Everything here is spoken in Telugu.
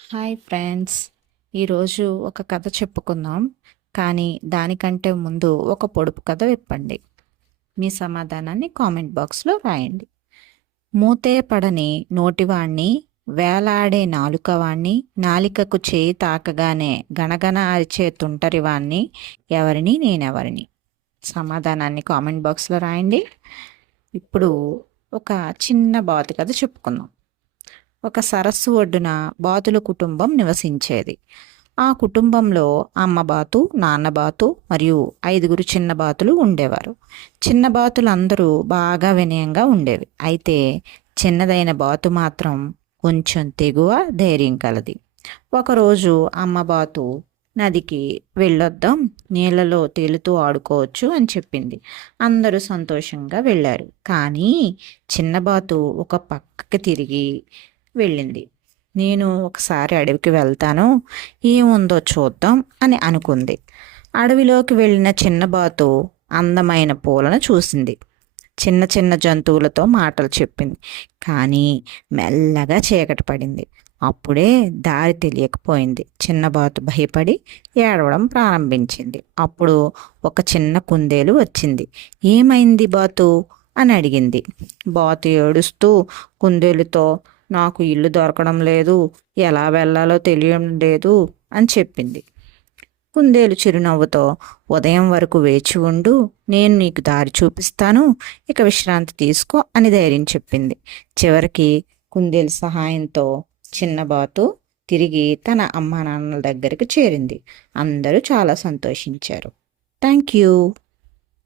Hi friends. ఈరోజు ఒక కథ చెప్పుకుందాం. కానీ దానికంటే ముందు ఒక పొడుపు కథ విప్పండి. మీ సమాధానాన్ని కామెంట్ బాక్స్లో రాయండి. మూతే పడని నోటివాణ్ణి, వేలాడే నాలుకవాణ్ణి, నాలికకు చేయి తాకగానే గణగణ అరిచే తుంటరివాణ్ణి, ఎవరిని నేనెవరిని? సమాధానాన్ని కామెంట్ బాక్స్లో రాయండి. ఇప్పుడు ఒక చిన్న బాతు కథ చెప్పుకుందాం. ఒక సరస్సు ఒడ్డున బాతుల కుటుంబం నివసించేది. ఆ కుటుంబంలో అమ్మ బాతు, నాన్న బాతు మరియు 5 చిన్న బాతులు ఉండేవారు. చిన్న బాతులు అందరూ బాగా వినయంగా ఉండేవి. అయితే చిన్నదైన బాతు మాత్రం కొంచెం తెగువ, ధైర్యం కలది. ఒకరోజు అమ్మ బాతు నదికి వెళ్ళొద్దాం, నీళ్ళలో తేలుతూ ఆడుకోవచ్చు అని చెప్పింది. అందరూ సంతోషంగా వెళ్ళారు. కానీ చిన్నబాతు ఒక పక్కకి తిరిగి వెళ్ళింది. నేను ఒకసారి అడవికి వెళ్తాను, ఏముందో చూద్దాం అని అనుకుంది. అడవిలోకి వెళ్ళిన చిన్నబాతు అందమైన పూలను చూసింది. చిన్న చిన్న జంతువులతో మాటలు చెప్పింది. కానీ మెల్లగా చీకటి పడింది. అప్పుడే దారి తెలియకపోయింది. చిన్నబాతు భయపడి ఏడవడం ప్రారంభించింది. అప్పుడు ఒక చిన్న కుందేలు వచ్చింది. ఏమైంది బాతు అని అడిగింది. బాతు ఏడుస్తూ కుందేలుతో, నాకు ఇల్లు దొరకడం లేదు, ఎలా వెళ్ళాలో తెలియడం లేదు అని చెప్పింది. కుందేలు చిరునవ్వుతో, ఉదయం వరకు వేచి ఉండు, నేను నీకు దారి చూపిస్తాను, ఇక విశ్రాంతి తీసుకో అని ధైర్యం చెప్పింది. చివరికి కుందేలు సహాయంతో చిన్నబాతు తిరిగి తన అమ్మా నాన్నల దగ్గరికి చేరింది. అందరూ చాలా సంతోషించారు. Thank you.